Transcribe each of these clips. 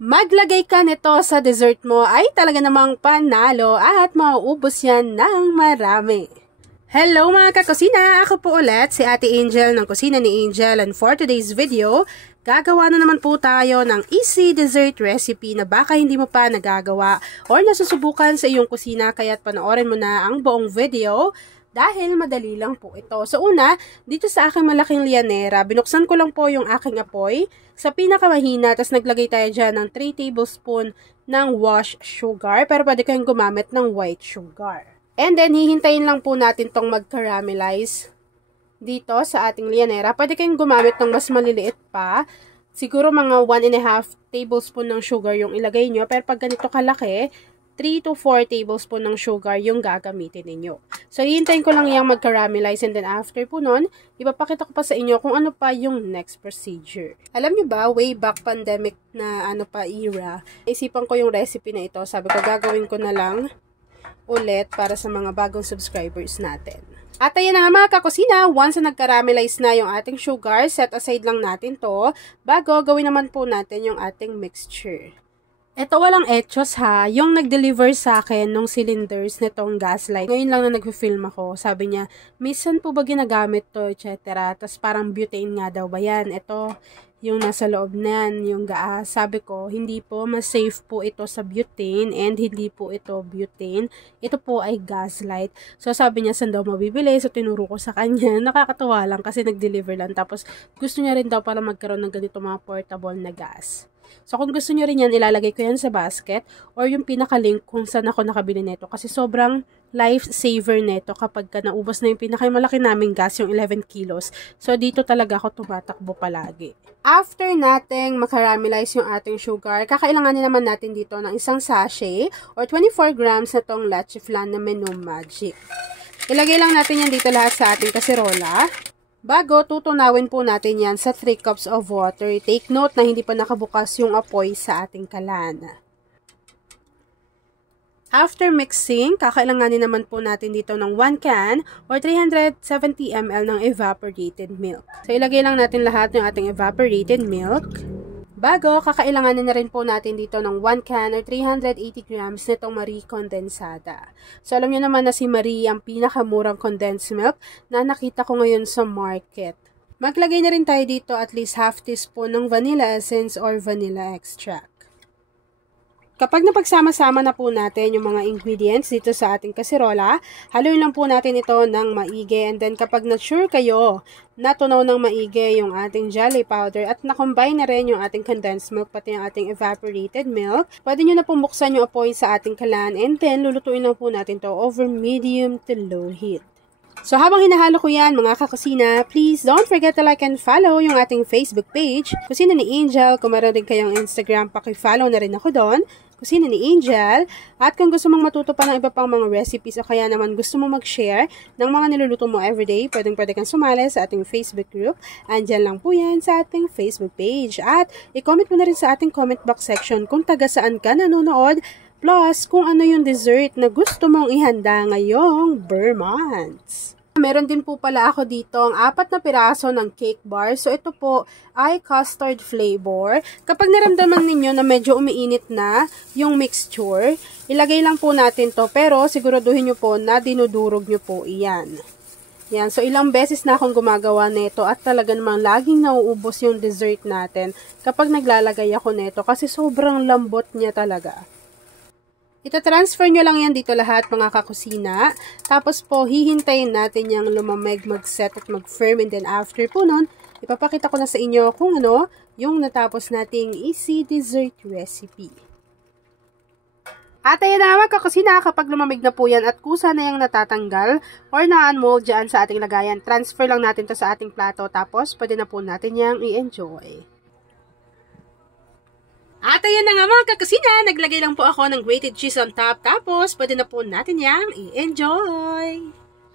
Maglagay ka nito sa dessert mo ay talaga namang panalo at mauubos yan ng marami. Hello mga kakusina! Ako po ulit si Ate Angel ng Kusina ni Angel, and for today's video, gagawa na naman po tayo ng easy dessert recipe na baka hindi mo pa nagagawa or nasusubukan sa iyong kusina, kaya't panoorin mo na ang buong video. Dahil madali lang po ito. So una, dito sa aking malaking lianera, binuksan ko lang po yung aking apoy sa pinakamahina, tapos naglagay tayo dyan ng 3 tablespoon ng wash sugar, pero pwede kayong gumamit ng white sugar. And then, hihintayin lang po natin tong mag-caramelize dito sa ating lianera. Pwede kayong gumamit ng mas maliliit pa, siguro mga 1.5 tablespoon ng sugar yung ilagay nyo, pero pag ganito kalaki, 3 to 4 tablespoon ng sugar yung gagamitin ninyo. So, hihintayin ko lang yung mag-caramelize, and then after po nun, ipapakita ko pa sa inyo kung ano pa yung next procedure. Alam nyo ba, way back pandemic na era, isipan ko yung recipe na ito. Sabi ko, gagawin ko na lang ulit para sa mga bagong subscribers natin. At ayan na nga mga kakusina, once na nag-caramelize na yung ating sugar, set aside lang natin to bago gawin naman po natin yung ating mixture. Ito walang etchos ha, yung nag-deliver sa akin nung cylinders nitong gas light. Ngayon lang na nag-film ako, sabi niya, minsan po ba ginagamit to, etc. Tapos parang butane nga daw ba yan? Ito, yung nasa loob na yan, yung gas. Sabi ko, hindi po, mas safe po ito sa butane and hindi po ito butane. Ito po ay gas light. So sabi niya, saan daw mabibili? So tinuro ko sa kanya. Nakakatuwa lang kasi nag-deliver lang. Tapos gusto niya rin daw para magkaroon ng ganito mga portable na gas. So, kung gusto nyo rin yan, ilalagay ko yan sa basket or yung pinaka-link kung saan ako nakabili nito. Kasi sobrang lifesaver nito kapag naubos na yung pinaka-malaki naming gas, yung 11 kilos. So, dito talaga ako tumatakbo palagi. After nating makaramelize yung ating sugar, kakailanganin naman natin dito ng isang sachet or 24 grams na tong leche flan na Menu Magic. Ilagay lang natin yan dito lahat sa ating kaserola. Bago, tutunawin po natin yan sa 3 cups of water. Take note na hindi pa nakabukas yung apoy sa ating kalan. After mixing, kakailanganin naman po natin dito ng 1 can or 370 ml ng evaporated milk. So, ilagay lang natin lahat ng ating evaporated milk. Bago, kakailanganin na rin po natin dito ng 1 can or 380 grams nitong Marie Condensada. So, alam nyo naman na si Marie ang pinakamurang condensed milk na nakita ko ngayon sa market. Maglagay na rin tayo dito at least half teaspoon ng vanilla essence or vanilla extract. Kapag napagsama-sama na po natin yung mga ingredients dito sa ating kaserola, haluin lang po natin ito ng maigi, and then kapag na-sure kayo na tunaw ng maigi yung ating jelly powder at na-combine na rin yung ating condensed milk pati yung ating evaporated milk, pwede nyo na pumuksan yung apoy sa ating kalan, and then lulutuin lang po natin to over medium to low heat. So, habang hinahalo ko yan, mga kakusina, please don't forget to like and follow yung ating Facebook page, Kusina ni Angel. Kung meron din kayong Instagram, paki-follow na rin ako doon, Kusina ni Angel. At kung gusto mong matuto pa ng iba pang mga recipes o kaya naman gusto mong mag-share ng mga niluluto mo everyday, pwede kang sumali sa ating Facebook group. Andyan lang po yan sa ating Facebook page. At i-comment mo na rin sa ating comment box section kung taga saan ka nanonood, plus kung ano yung dessert na gusto mong ihanda ngayong Burr months. Meron din po pala ako dito ang 4 na piraso ng cake bar. So, ito po ay custard flavor. Kapag naramdaman ninyo na medyo umiinit na yung mixture, ilagay lang po natin to. Pero, siguraduhin nyo po na dinudurog nyo po iyan. Yan. So, ilang beses na akong gumagawa nito at talaga namang laging nauubos yung dessert natin kapag naglalagay ako nito kasi sobrang lambot niya talaga. Ita-transfer nyo lang yan dito lahat mga kakusina. Tapos po, hihintayin natin yung lumamig, mag-set at mag-firm. And then after po nun, ipapakita ko na sa inyo kung ano yung natapos nating easy dessert recipe. At ayan na mga kakusina, kapag lumamig na po yan at kusa na yung natatanggal or na-unmold dyan sa ating lagayan, transfer lang natin to sa ating plato. Tapos, pwede na po natin yung i-enjoy. At ayan na nga mga kakusina, naglagay lang po ako ng grated cheese on top, tapos pwede na po natin yang i-enjoy.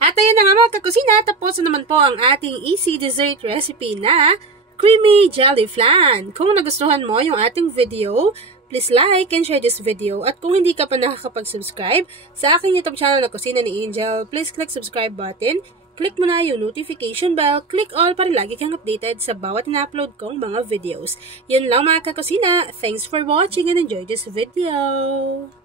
At ayan na nga mga kakusina, tapos na naman po ang ating easy dessert recipe na creamy jelly flan. Kung nagustuhan mo yung ating video, please like and share this video. At kung hindi ka pa nakakapag-subscribe sa aking YouTube channel na Kusina ni Angel, please click subscribe button click mo na yung notification bell, click all para lagi kang updated sa bawat na-upload kong mga videos. Yun lang mga kakusina. Thanks for watching and enjoy this video!